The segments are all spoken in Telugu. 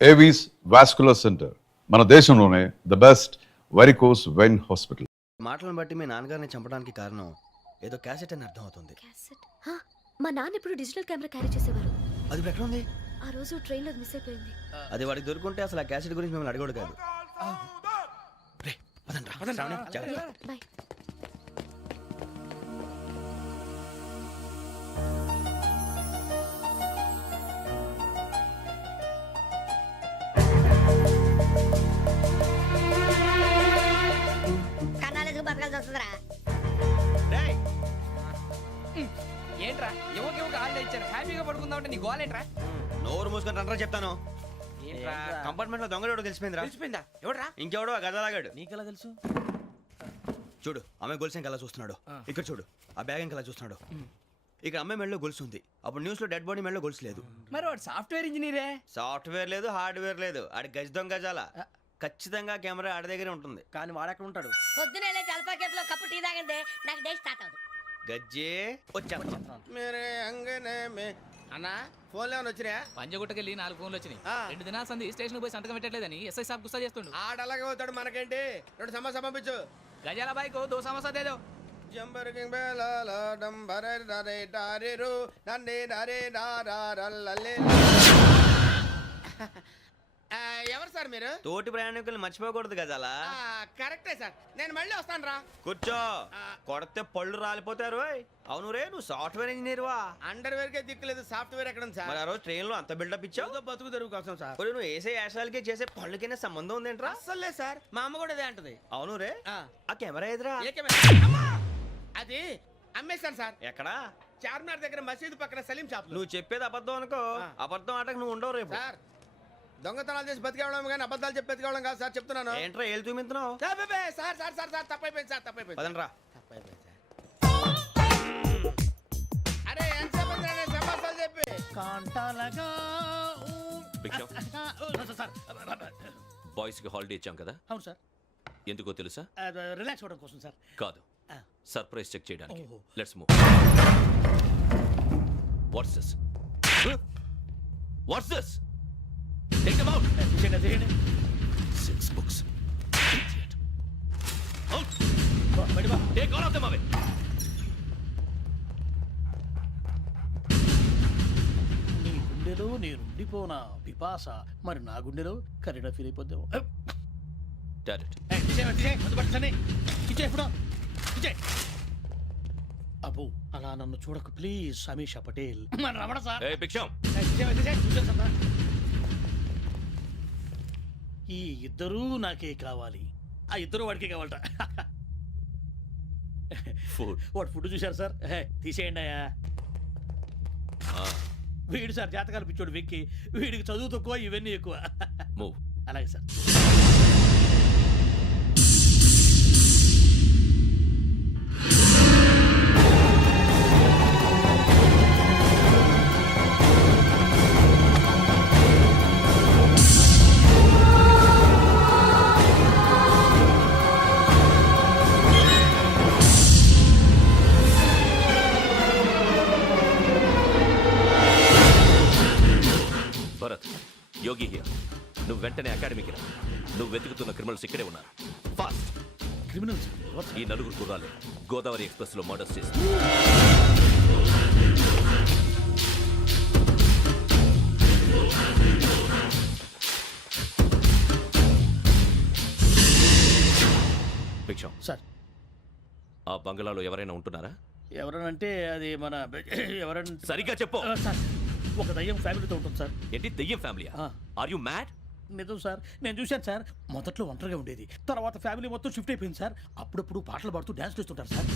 ఏవీస్ వాస్కులర్ సెంటర్, మన దేశంలోనే the best varicose vein hospital. మాటలను బట్టి మీ నాన్నగారిని చంపడానికి కారణం ఏదో క్యాసెట్ అని అర్థం అవుతుంది. క్యాసెట్? మా నాన్న ఇప్పుడు డిజిటల్ కెమెరా క్యారీ చేసేవారు. అది ఇప్పుడు ఎక్కడ ఉంది? ఆ రోజు ట్రైన్లో మిస్ అయిపోయింది. అది వాడికి దొరుకుంటే అసలు ఆ క్యాసెట్ గురించి మిమ్మల్ని అడగడు కాదు. రే, పదండ్రా. శ్రావణి, జాగ్రత్త. బాయ్. ఏంట్రా ఎవరికి హాలిడే ఇచ్చారు, హ్యాపీగా పడుకుందాం అంటే నీ గోల్ ఏంట్రా? నోరు మూసుకొని రండ్రా చెప్తాను. కంపార్ట్మెంట్ లో దొంగడు తెలిసిపోయిందిరా. తెలిసిపోయిందా? ఎవడ్రా? ఇంకెవడో ఆ గదలాగాడు. నీకెలా తెలుసు? చూడు, ఆమె గొలుసు ఇంకలా చూస్తున్నాడు. ఇక్కడ చూడు, ఆ బ్యాగ్ ఇంకలా చూస్తున్నాడు. ఇక్కడ అమ్మాయి మెడలో గొలుసు ఉంది. అప్పుడు న్యూస్ లో డెడ్ బాడీ మెడలో గొలుసు లేదు. మరి వాడు సాఫ్ట్వేర్ ఇంజనీరే. సాఫ్ట్వేర్ లేదు, హార్డ్వేర్ లేదు. ఆడి గజ దొంగ గజాల. ఖచ్చితంగా కెమెరా ఆడి దగ్గరే ఉంటుంది. కానీ వాడెక్కడ ఉంటాడు? పొద్దునే లేచి అల్ఫా కేఫ్ లో కప్పు టీ తాగిందే నాకు డే స్టార్ట్ అవుతుంది. గజ్జే వచ్చా. మేరే అంగనే మే అన్నా ఫోన్లో ఏమైనా వచ్చినాయా? పంజగుట్టకెళ్ళి 4 ఫోన్లు వచ్చినాయి. 2 దినాల సంది స్టేషన్ పోయి సంతకం పెట్టలేదని ఎస్ఐ సాబ్ గుస్తా చేస్తుండు. ఆడలాగే పోతాడు, మనకేంటి? 2 సమస్య పంపించు. గజాల బైక్ 2 సమస్య దేదో. జంబరకింగ్ బేలాల డంబరే డరే డారిరు నన్నే డరే డారల్లలే. ఎవరు సార్ మీరు? తోటి ప్రయాణికులు మర్చిపోకూడదు గజాల. కరెక్టే సార్, నేను మళ్ళీ వస్తాను రా. కూర్చో, కొడితే పళ్ళు రాలిపోతారు. అవును రే, నువ్వు సాఫ్ట్వేర్ ఇంజనీర్ వా? అండర్వేర్ కే దిక్కులేదు, సాఫ్ట్వేర్ ఎక్కడ ఉంది సార్? మరి ఆ రోజు ట్రైన్ లో అంత బిల్డప్ ఇచ్చావు. బతుకు తెరుగు కోసం సార్. నువ్వు వేసే యాశాలకి చేసే పళ్ళకైనా సంబంధం ఉందేంట్రా? అస్సలు లేదు సార్, మా అమ్మ కూడా అదే అంటది. అవును రే, ఆ కెమెరా ఎదురా? ఏ కెమెరా? అమ్మా! అది అమ్మేశాను సార్. ఎక్కడా? చార్మినార్ దగ్గర మసీదు పక్కన సలీం షాప్. నువ్వు చెప్పేది అబద్ధం అనుకో. అబద్ధం ఆటకు నువ్వు ఉండవు రేపు. సార్, దొంగతనాలు చేసి బతికేవడం కానీ అబద్ధాలు చెప్పి బతికేవడం కాదు సార్, చెప్తున్నాను. ఏంట్రా ఏళ్ళు చూపించినావు? సార్ సార్ సార్ సార్ తప్పైపోయింది సార్, తప్పైపోయింది. పదండ్రా. తప్పైపోయింది సార్. అరే ఎంతసేపు సమాసాలు చెప్పి కాంటాలగా బాయ్స్ కి హాలిడే ఇచ్చాం కదా? అవును సార్. ఎందుకో తెలుసా? రిలాక్స్ అవ్వడం కోసం సార్. కాదు, సర్ప్రైజ్ చెక్ చేయడానికి. Let's move. What's this? What's this? Take them out. తీయండి. 6 books. Idiot. Out. Take all of them away. నీ గుండెలో నేనుండిపోనా పిపాస, మరి నా గుండెలో కరీడా ఫీల్ అయిపోద్దాము. Direct. అబ్బో, అలా నన్ను చూడకు please. Sameesha Patel. Ramana sir. Hey, Biksham. ఈ ఇద్దరూ నాకే కావాలి, ఆ ఇద్దరు వాడికే కావాలట. Food. వాడు ఫుడ్ చూశారు సార్. తీసేయండి అయ్యా. వీడు సార్ జాతకాలు పిచ్చోడు వెక్కి, వీడికి చదువు తక్కువ, ఇవన్నీ ఎక్కువ. Move. అలాగే సార్. Bharat, Yogi here. నువ్వు వెంటనే అకాడమీకి రా. నువ్వు వెతుకుతున్న క్రిమినల్స్ ఇక్కడే ఉన్నారు. ఫాస్ట్. క్రిమినల్స్? ఈ 4 కుర్రాలు గోదావరి ఎక్స్ప్రెస్ లో మర్డర్స్ చేస్తారు. భిక్షం సార్, ఆ బంగ్లాలో ఎవరైనా ఉంటున్నారా? ఎవరనంటే అది మన ఎవరన్నా సరిగ్గా చెప్పు. సార్, ఒక దయ్యం ఫ్యామిలీతో ఉంటుంది సార్. ఏంటి దెయ్యం ఫ్యామిలీ? Are you mad? నిజం సార్, నేను చూశాను సార్. మొదట్లో ఒంటరిగా ఉండేది, తర్వాత ఫ్యామిలీ మొత్తం షిఫ్ట్ అయిపోయింది సార్. అప్పుడప్పుడు పాటలు పాడుతూ డ్యాన్స్ చేస్తుంటారు సార్.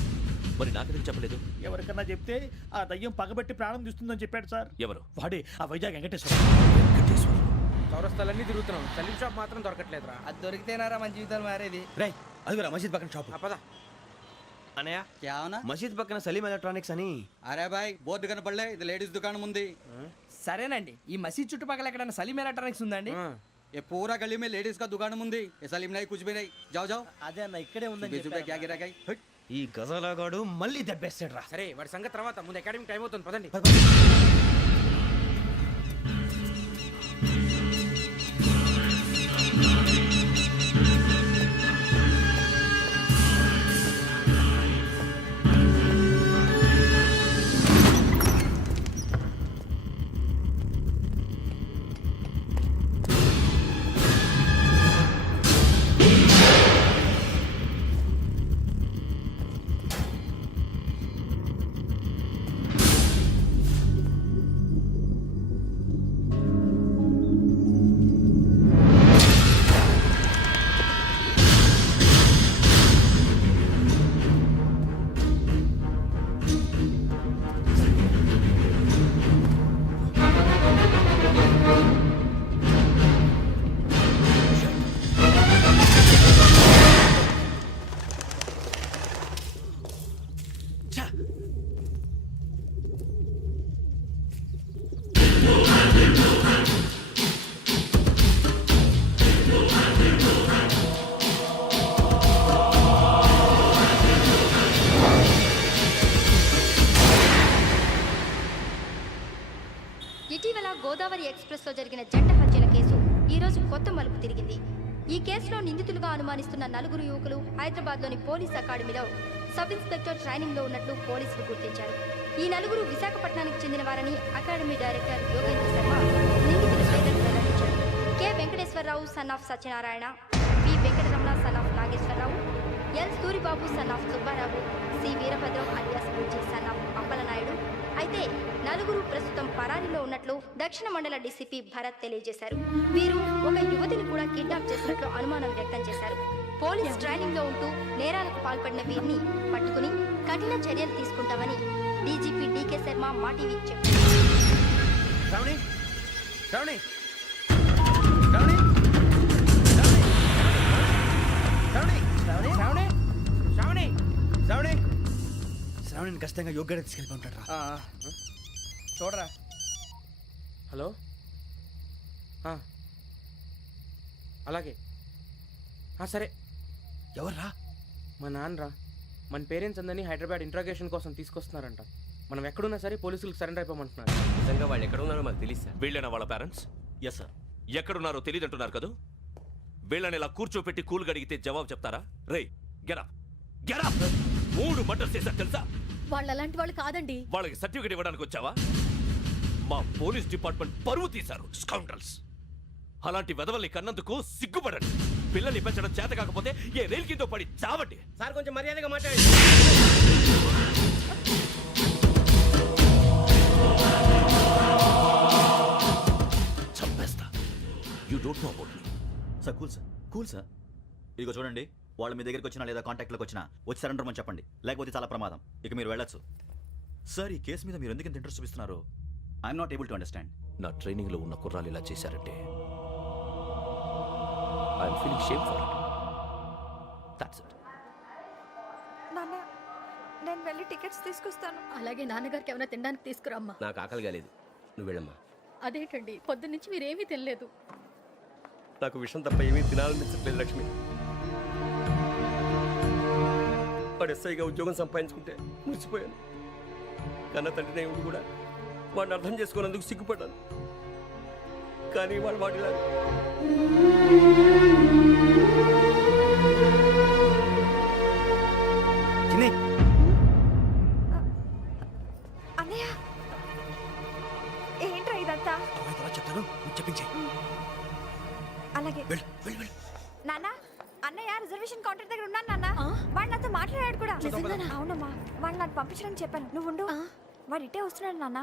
మరి నాకెందుకు చెప్పలేదు? ఎవరికన్నా చెప్తే ఆ దయ్యం పగబెట్టి ప్రాణం తీస్తుందని చెప్పాడు సార్. ఎవరు? వాడే, ఆ వైజాగ్ వెంకటేశ్వర. చౌరస్తాలన్నీ తిరుగుతున్నాం, సలీం షాప్ మాత్రం దొరకట్లేదురా. అది దొరికితేనారా మన జీవితాలు మారేది. రేయ్, అదిగురా మసీద్ పక్కన షాప్. పద. అనయ్య, क्या होना? మసీద్ పక్కన సలీం ఎలక్ట్రానిక్స్ అని. అరే బాయ్, బోర్డు కనపడలే, ఇది లేడీస్ దుకాణం ఉంది. సరేనండి, ఈ మసీద్ చుట్టుపక్కల ఎక్కడైనా సలీం ఎలక్ట్రానిక్స్ ఉందండి? ये पूरा गली में लेडीज का दुकान मुंदी ऐसा लिम नहीं कुछ भी नहीं जाओ जाओ అదే అన్న ఇక్కడే ఉందని 20 रुपए क्या गिरा गई ఈ గజాలగాడు మళ్ళీ దెబ్బేస్తాడు రా. సరే, వాడి సంగతి తర్వాత, ముందు అకాడమిక్ టైం అవుతుంది, పదండి. హత్యల కేసు ఈరోజు కొత్త మలుపు తిరిగింది. ఈ కేసులో నిందితులుగా అనుమానిస్తున్న 4 యువకులు హైదరాబాద్లోని పోలీస్ అకాడమీలో సబ్ ఇన్స్పెక్టర్ ట్రైనింగ్లో ఉన్నట్లు పోలీసులు గుర్తించారు. ఈ 4 విశాఖపట్నానికి చెందిన వారని అకాడమీ డైరెక్టర్ యోగేంద్ర శర్మ నిందితుల పేర్లను వెల్లడించారు. K Venkateswararao son of Satyanarayana, P Venkataramana son of Nageswararao, L Suribabu son of Subbarao, C Veerabhadram alias Bujji son of Appalanaidu. అయితే 4 ప్రస్తుతం పరారీలో ఉన్నట్లు దక్షిణ మండల డీసీపీ భరత్ తెలియజేశారు. వీరు ఒక యువతిని కూడా కిడ్నాప్ చేసినట్లు అనుమానం వ్యక్తం చేశారు. పోలీస్ ట్రైనింగ్ లో ఉంటూ నేరాలకు పాల్పడిన వీరిని పట్టుకుని కఠిన చర్యలు తీసుకుంటామని డీజీపీ డీకే శర్మ మా టీవీకి చెప్పారు. శ్రావణి శ్రావణి శ్రావణి శ్రావణి శ్రావణి శ్రావణి శ్రావణి శ్రావణిని ఖచ్చితంగా యోగ్యత తీసుకెళ్ళి ఉంటాడు. చూడరా. హలో అలాగే సరే. ఎవర్రా? మా నాన్నరా. మన పేరెంట్స్ అందరినీ హైదరాబాద్ ఇంట్రాగేషన్ కోసం తీసుకొస్తున్నారంట. మనం ఎక్కడున్నా సరే పోలీసులకు సరెండర్ అయిపోమంటున్నారు. నిజంగా వాళ్ళు ఎక్కడ ఉన్నారో మాకు తెలియదు సార్. వీళ్ళైనా వాళ్ళ పేరెంట్స్? Yes sir. ఎక్కడున్నారో తెలియదు అంటున్నారు కదా. వీళ్ళని ఇలా కూర్చోపెట్టి కూల్ గడిగితే జవాబు చెప్తారా? రే గెటప్ గెటప్. 3 మర్డర్స్ చేశారు తెలుసా? వాళ్ళు అలాంటి వాళ్ళు కాదండి. వాళ్ళకి సర్టిఫికేట్ ఇవ్వడానికి వచ్చావా? మా పోలీస్ డిపార్ట్మెంట్ పరువు తీశారు స్కౌండ్రల్స్. అలాంటి వెధవల్ని కన్నందుకు సిగ్గుపడండి. పిల్లల్ని పెంచడం చేత కాకపోతే ఏ రైలు కింద పడి చావండి. సార్ కొంచెం మర్యాదగా మాట్లాడండి. చంపేస్తా. You don't know about me. Sir cool sir. ఇదిగో చూడండి, వాళ్ళు మీ దగ్గరికి వచ్చినా లేదా కాంటాక్ట్లోకి వచ్చినా వచ్చి సరెండర్ అని చెప్పండి, లేకపోతే చాలా ప్రమాదం. ఇక మీరు వెళ్ళొచ్చు. సార్, ఈ కేసు మీద మీరు ఎందుకు ఇంత ఇంట్రెస్ట్ చూపిస్తున్నారు? I'm not able to understand. నా ట్రైనింగ్ లో ఉన్న కుర్రాలు ఇలా చేశారంటే I'm feeling shame for it. That's it. నాన్న, నేను వెళ్ళి టికెట్స్ తీసుకొస్తాను. అలాగే నాన్నగారికి ఏమైనా తినడానికి తీసుకురామ్మా. నాకు ఆకలి కాలేదు, నువ్వు వెళ్ళమ్మా. అదేంటండి పొద్దున్నుంచి మీరేమీ తినలేదు. నాకు విషయం తప్ప ఏమీ తినాలనిపించట్లేదు లక్ష్మి. వాడు ఎస్ఐగా ఉద్యోగం సంపాదించుకుంటే మురిసిపోయాను. కన్న తండ్రినే ఉండి కూడా వాడిని అర్థం చేసుకున్నందుకు సిగ్గుపడ్డాను. కానీ వాడిలా అన్నయ్య, ఏంట్రా ఇదంతా? చెప్తాను, చెప్పించే. అలాగే నాన్న, అన్నయ్య రిజర్వేషన్ కౌంటర్ దగ్గర ఉన్నాను నాన్న. వాడు నాతో మాట్లాడాడు కూడా. అవునమ్మా, వాడు నాకు పంపించడానికి చెప్పాను. నువ్వు ఉండు, వాడు ఇట్టే వస్తున్నాడు నాన్న.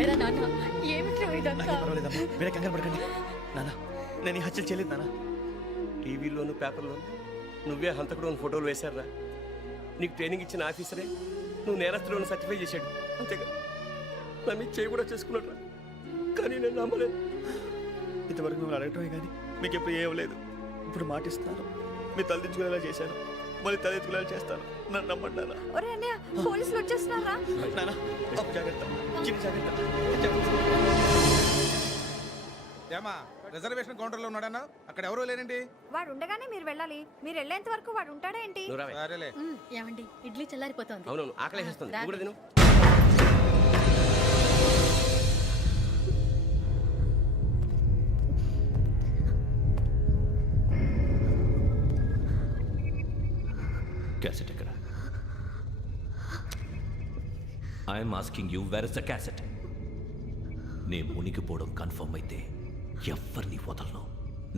ఏరా నాన్న, ఏమిట్రా ఇదంతా? మీరే కంగారు పడకండి నాన్న. నేను ఈ హత్యలు చేయలేదు నాన్న. టీవీలోను పేపర్లోను నువ్వే హంతకుడు అని ఫోటోలు వేశారా? నీకు ట్రైనింగ్ ఇచ్చిన ఆఫీసరే నువ్వు నేరస్తులను సర్టిఫై చేశాడు. అంతేగా నా మీద చేయి కూడా చేసుకున్నాడు. కానీ నేను నమ్మలేదు. ఇంతవరకు మిమ్మల్ని అడగటమే కానీ మీకు ఎప్పుడు ఏమలేదు. ఇప్పుడు మాటిస్తున్నాను, మీ తలదించుకునేలా చేశాను, మళ్ళీ తలెత్తుకునేలా చేస్తాను. నన్ను నమ్మండి నాన్న. ఒరే అన్నయ్య, పోలీసులు వచ్చేస్తున్నారా? నాన్న జాగ్రత్త, చిన్న జాగ్రత్త. ఏమా రిజర్వేషన్ కౌంటర్లో ఉన్నాడన్నా? అక్కడ ఎవరూ లేనండి. వాడు ఉండగానే మీరు వెళ్ళాలి. మీరు వెళ్ళేంత వరకు వాడు ఉంటాడా ఏంటి? సరేలే. ఏమండి, ఇడ్లీ చల్లారిపోతుంది. అవునవును, ఆకలేస్తుంది. కూడా తిను. క్యాసెట్ ఎక్కడ? I'm asking you, where is the cassette? నే మునిగిపోవడం కన్ఫర్మ్ అయితే ఎవ్వరిని వదలను.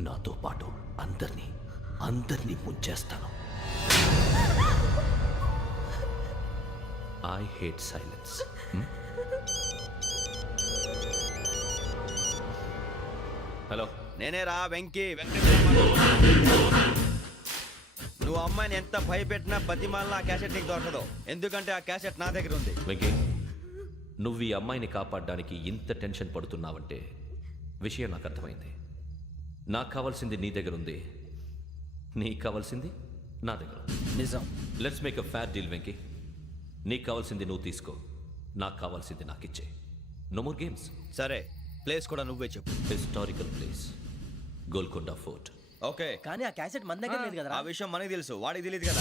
నాతో పాటు అందరినీ ముంచేస్తాను. I hate silence. హలో, నేనే రా వెంకీ. నువ్వు అమ్మాయిని ఎంత భయపెట్టినా బతిమాలినా ఆ క్యాసెట్ నీకు దొరకదు. ఎందుకంటే ఆ క్యాసెట్ నా దగ్గర ఉంది. వెంకీ, నువ్వు ఈ అమ్మాయిని కాపాడడానికి ఇంత టెన్షన్ పడుతున్నావంటే విషయం నాకు అర్థమైంది. నాకు కావాల్సింది నీ దగ్గర ఉంది, నీకు కావాల్సింది నా దగ్గర. నిజం. Let's make a fair deal Venky. నీకు కావాల్సింది నువ్వు తీసుకో, నాకు కావాల్సింది నాకు ఇచ్చే. No more games. సరే, ప్లేస్ కూడా నువ్వే చెప్పు. Historical place, Golconda fort. Okay, కానీ ఆ క్యాసెట్ మన దగ్గర లేదు కదా. ఆ విషయం మనకి తెలుసు, వాడికి తెలియదు కదా.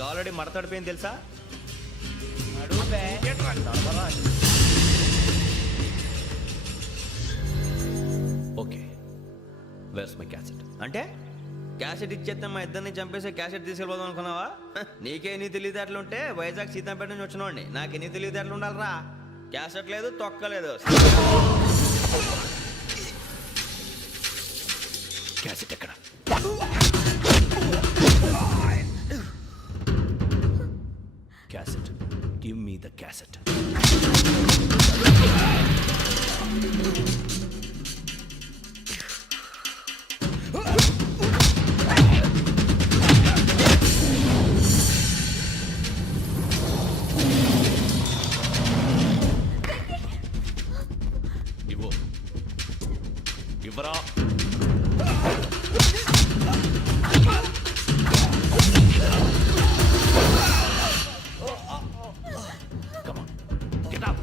వాడికి ఆల్రెడీ మడతడిపోయింది తెలుసా? Okay, where's my cassette? అంటే క్యాసెట్ ఇచ్చేస్తే మా ఇద్దరిని చంపేసి క్యాసెట్ తీసుకెళ్ళిపోదాం అనుకున్నావా? నీకే ఎన్ని తెలివితేటలు ఉంటే వైజాగ్ సీతంపేట నుంచి వచ్చినోడిని నాకు ఎన్ని తెలివితేటలు ఉండాలరా? క్యాసెట్ లేదు, తొక్కలేదు. క్యాసెట్ ఎక్కడ? Cassette, give me the cassette. ఇవ్వు, ఇవ్వరా. Come on, get up.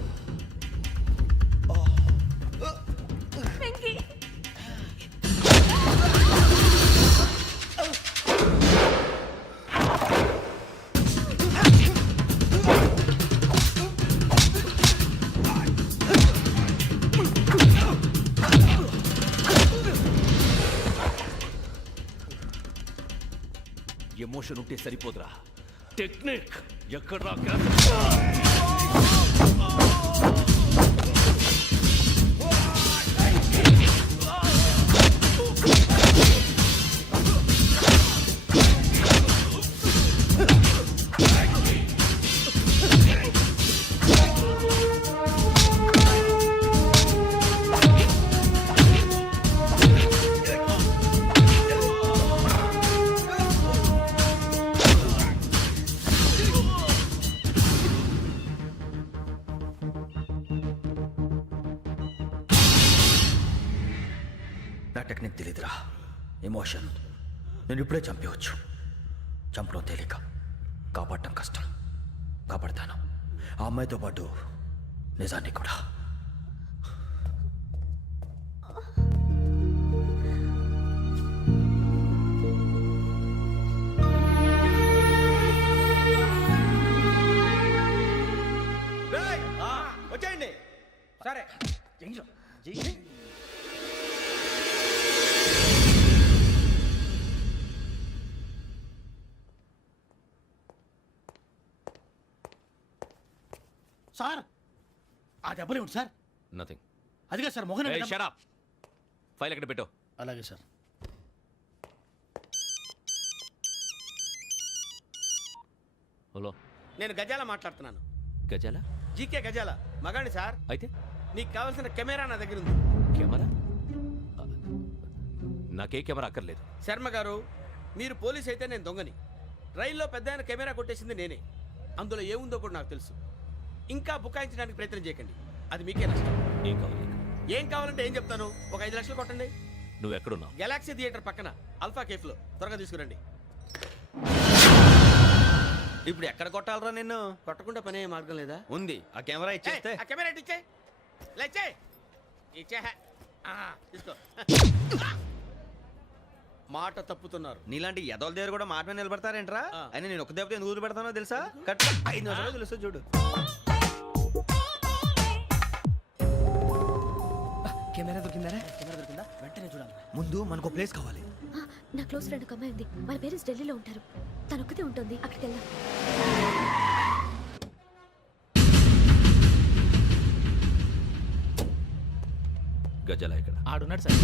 Emotion ఉంటే సరిపోదురా, టెక్నిక్ ఎక్కడ్రా? నా టెక్నిక్ తెలీదురా, ఎమోషన్. నేను ఇప్పుడే చంపేవచ్చు. చంపడం తేలిక, కాపాడటం కష్టం. కాపాడతాను ఆ అమ్మాయితో పాటు నిజాన్ని కూడా. వచ్చేయండి. సరే సార్ ఆ దెబ్బలు ఏమిటి సార్? నథింగ్. అదిగా సార్ మొహన్ షట్ అప్. ఫైల్ ఎక్కడ పెట్టు? అలాగే సార్. హలో, నేను గజాల మాట్లాడుతున్నాను. గజాల? జీకే గజాల మగాండి సార్. అయితే నీకు కావాల్సిన కెమెరా నా దగ్గర ఉంది. కెమెరా? నాకే కెమెరా అక్కర్లేదు. శర్మ గారు, మీరు పోలీస్ అయితే నేను దొంగని. రైల్లో పెద్ద ఆయన కెమెరా కొట్టేసింది నేనే. అందులో ఏముందో కూడా నాకు తెలుసు. ఇంకా బుకాయించడానికి ప్రయత్నం చేయకండి, అది మీకే నష్టం. ఏం కావాలి? ఏం కావాలంటే ఏం చెప్తాను. ఒక 5 లక్షలు కొట్టండి. నువ్వు ఎక్కడున్నావు? గెలాక్సీ థియేటర్ పక్కన అల్ఫా కేఫ్లో. త్వరగా తీసుకురండి. ఇప్పుడు ఎక్కడ కొట్టాలరా నిన్ను? కొట్టకుండా పనే మార్గం లేదా? ఉంది. ఆ కెమెరా ఇచ్చేస్తే. ఆ కెమెరా ఇచ్చే లేచే ఇచ్చే. తీసుకో. మాట తప్పుతున్నారు. నీలాంటి ఎదల దగ్గర కూడా మాట మీద నిలబడతారేంట్రా? అని నేను ఒక దెబ్బతో ఎందుకు పెడతానో తెలుసా? కట్ 5 నిమిషాలు తెలుసు చూడు. కెమెరా దొరికిందా? వెంటనే చూడాలి. ముందు మనకు ప్లేస్ కావాలి. నా క్లోజ్ ఫ్రెండ్ ఒక అమ్మాయి ఉంది. వాళ్ళ పేరెంట్స్ ఢిల్లీలో ఉంటారు. తను ఒక్కతే ఉంటుంది. అక్కడికి వెళ్దాం. గజాల ఇక్కడ ఆడున్నాడు సార్.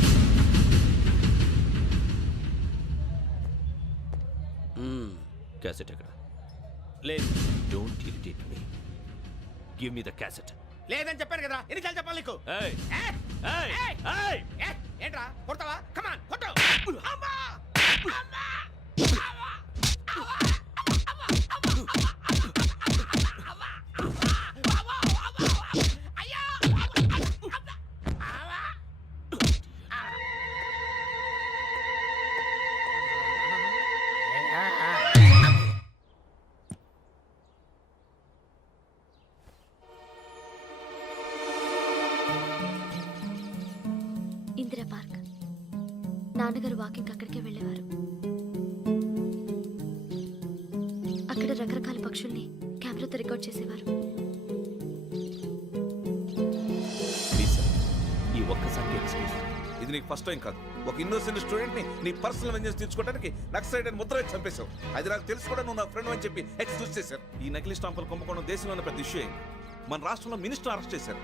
క్యాసెట్ ఎక్కడ? లేదు. Don't irritate me. Give me the cassette. లేదని చెప్పాను కదా, ఎన్నిసార్లు చెప్పాలి నీకు? ఏయ్ ఏయ్ ఏయ్! ఏంట్రా కొడతావా? కమాన్ కొట్టు. అమ్మా! అమ్మా! ఇందిరా పార్క్. నాన్నగారు వాకింగ్ అక్కడికే వెళ్ళేవారు. అక్కడ రకరకాల పక్షుల్ని కెమెరాతో రికార్డ్ చేసేవారు. ప్లీజ్ సార్, ఈ ఒక్కసారి ఎక్స్క్యూజ్. ఇది నీకు ఫస్ట్ టైం కాదు. ఒక ఇన్నోసెంట్ స్టూడెంట్ ని నీ పర్సనల్ వెంజెన్స్ తీర్చుకోవడానికి నక్సలైట్ అని ముద్ర వేసి చంపేశావు. అది నాకు తెలుసు కూడా నువ్వు నా ఫ్రెండ్ అని చెప్పి ఎక్స్క్యూజ్ చేశారు. ఈ నకిలీ స్టాంపులు కుంభకోణం దేశంలోనే పెద్ద ఇష్యూ అయింది. మన రాష్ట్రంలో మినిస్టర్ అరెస్ట్ చేశారు.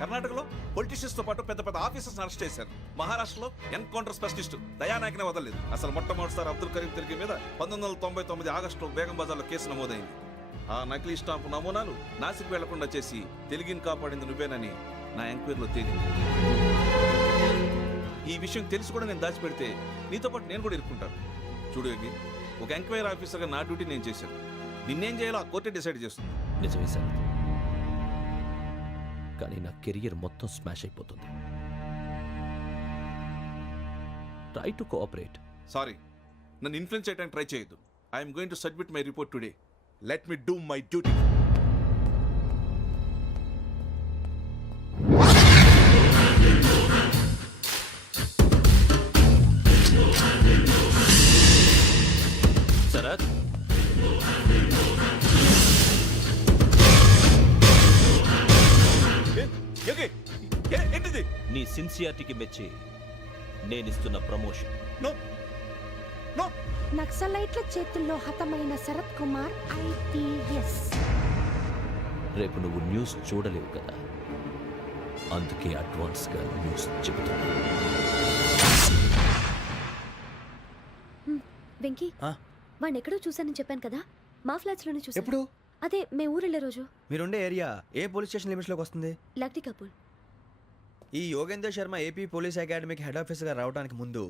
కర్ణాటకలో పొలిటీషియన్స్ తో పాటు పెద్ద పెద్ద ఆఫీసర్స్ అరెస్ట్ చేశారు. మహారాష్ట్రలో ఎన్కౌంటర్ స్పెషలిస్ట్ దయానాయకనే వదలలేదు. అసలు మొట్టమొదటిసారి అబ్దుల్ కరీం తిరిగి మీద 1999 ఆగస్టులో బేగం బజార్లో కేసు నమోదైంది. ఆ నకిలీ స్టాంపు నమూనాలు నాసిక్ వెళ్లకుండా చేసి తెలుగుని కాపాడింది నువ్వేనని నా ఎంక్వైరీలో తేలింది. ఈ విషయం తెలిసి కూడా నేను దాచిపెడితే నీతో పాటు నేను కూడా ఇరుక్కుంటాను. చూడు యోగి, ఒక ఎంక్వైరీ ఆఫీసర్గా నా డ్యూటీ నేను చేశాను. నిన్నేం చేయాలో ఆ కోర్టే డిసైడ్ చేస్తుంది. నిజమే సార్, కానీ నా కెరియర్ మొత్తం స్మాష్ అయిపోతుంది. Try to cooperate. సారీ, నన్ను ఇన్ఫ్లుయెన్స్ చేయడానికి ట్రై చేయొద్దు. I'm going to submit my report today. Let me do my duty. Sharath, ఏంటిది? నీ సిన్సియారిటీకి మెచ్చి నేనిస్తున్న ప్రమోషన్. No no. నక్సలైట్ల చేతుల్లో హతమైన శరత్ కుమార్ IPS. రేపు నువ్వు న్యూస్ చూడలేవు కదా, అందుకే అడ్వాన్స్గా న్యూస్ చెబుతున్నా. వెంకీ, వాడిని ఎక్కడో చూశానని చెప్పాను కదా, మా ఫ్లాట్స్ లోనే చూసాను. ఎప్పుడు? అదే మేము ఊరు వెళ్ళే రోజు. మీరుండే ఏరియా ఏ పోలీస్ స్టేషన్ లిమిట్స్ లోకి వస్తుంది? లక్టీ కపూర్. ఈ యోగేందర్ శర్మ ఏపీ పోలీస్ అకాడమీకి హెడ్ ఆఫీసర్గా రావడానికి ముందు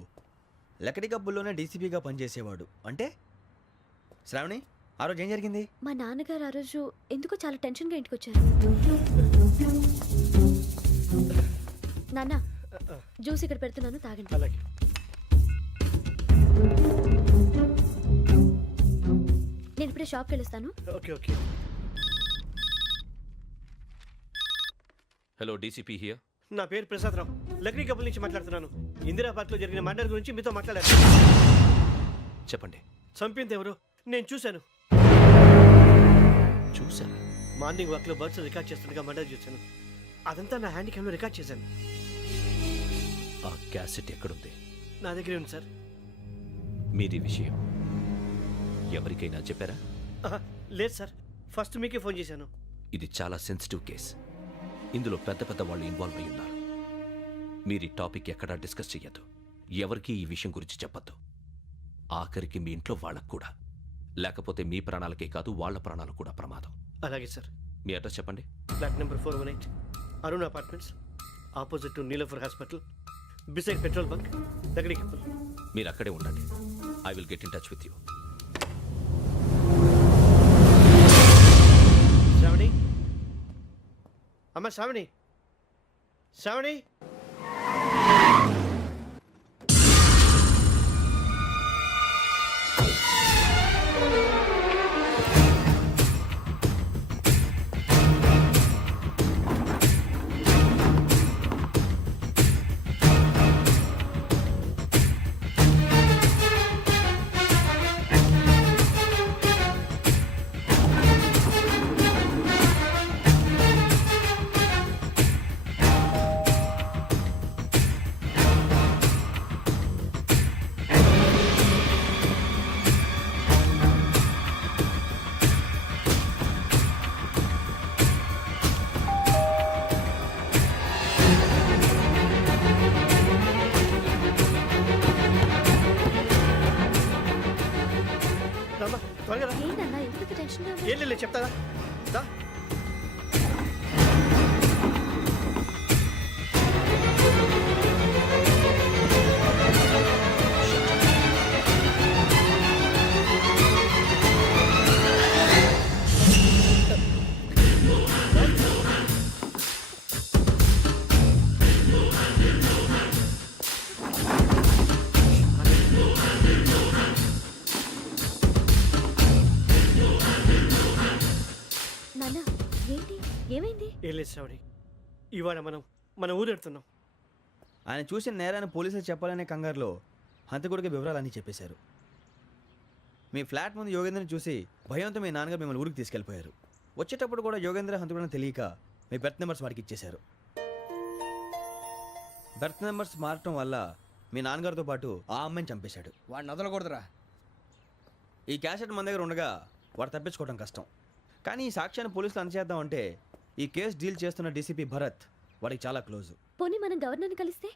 లకడి కబ్బుల్లోనే డీసీపీగా పనిచేసేవాడు. అంటే శ్రావణి, ఆ రోజు ఏం జరిగింది? మా నాన్నగారు ఆ రోజు ఎందుకో చాలా టెన్షన్గా ఇంటికి వచ్చారు. నాన్న, జ్యూస్ ఇక్కడ పెడుతున్నాను, తాగండి. అలాగే. నేను ఇప్పుడే షాప్కి వెళ్ళొస్తాను. Okay okay. Hello, DCP here. నా పేరు ప్రసాదరావు, లక్డీ కపుల్ నుంచి మాట్లాడుతున్నాను. ఇందిరా పార్క్ లో జరిగిన మర్డర్ గురించి మీతో మాట్లాడారు. చెప్పండి. చంపింది ఎవరు? నేను చూశాను. చూశాను. మార్నింగ్ వాక్ లో బర్డ్స్ రికార్డ్ చేస్తుండగా మర్డర్ చూశాను. అదంతా నా హ్యాండ్ క్యామ్ లో రికార్డ్ చేశాను. ఆ క్యాసెట్ ఎక్కడుంది? నా దగ్గరే ఉంది సార్. మీది విషయం ఎవరికైనా చెప్పారా? లేదు సార్, ఫస్ట్ మీకే ఫోన్ చేశాను. ఇది చాలా సెన్సిటివ్ కేస్. ఇందులో పెద్ద పెద్ద వాళ్ళు ఇన్వాల్వ్ అయి ఉన్నారు. మీరు ఈ టాపిక్ ఎక్కడా డిస్కస్ చెయ్యొద్దు. ఎవరికి ఈ విషయం గురించి చెప్పొద్దు. ఆఖరికి మీ ఇంట్లో వాళ్ళకు కూడా. లేకపోతే మీ ప్రాణాలకే కాదు, వాళ్ళ ప్రాణాలు కూడా ప్రమాదం. అలాగే సార్. మీ అడ్రస్ చెప్పండి. Flat number 418, Arun apartments, opposite to Niloufer hospital, beside petrol bunk, Lakdikapul. మీరు అక్కడే ఉండండి. I will get in touch with you. Shravani, అమ్మ శ్రావణి, శ్రావణి. త్వరగా రా. ఏంటన్నా ఎందుకు టెన్షన్గా ఉన్నావు? ఏం లేదు, చెప్తారా? దా. నాన్న, ఏంటి, ఏమైంది? ఏం లేదు శ్రావణి, ఇవాళ మనం మన ఊరు వెళ్తున్నాం. ఆయన చూసిన నేరాన్ని పోలీసులు చెప్పాలనే కంగారులో హంతకుడికి వివరాలన్నీ చెప్పేశారు. మీ ఫ్లాట్ ముందు యోగేంద్రని చూసి భయంతో మీ నాన్నగారు మిమ్మల్ని ఊరికి తీసుకెళ్ళిపోయారు. వచ్చేటప్పుడు కూడా యోగేంద్ర హంతకుడని తెలియక మీ బెర్త్ నెంబర్స్ వారికి ఇచ్చేశారు. బెర్త్ నెంబర్స్ మారటం వల్ల మీ నాన్నగారితో పాటు ఆ అమ్మాయిని చంపేశాడు. వాడిని వదలకూడదురా. ఈ క్యాసెట్ మన దగ్గర ఉండగా వాడు తప్పించుకోవడం కష్టం. కానీ ఈ సాక్ష్యాన్ని పోలీసులు అందజేద్దామంటే ఈ కేసు డీల్ చేస్తున్న డీసీపీ భరత్ వాడికి చాలా క్లోజు. పోనీ మనం గవర్నర్ని కలిస్తే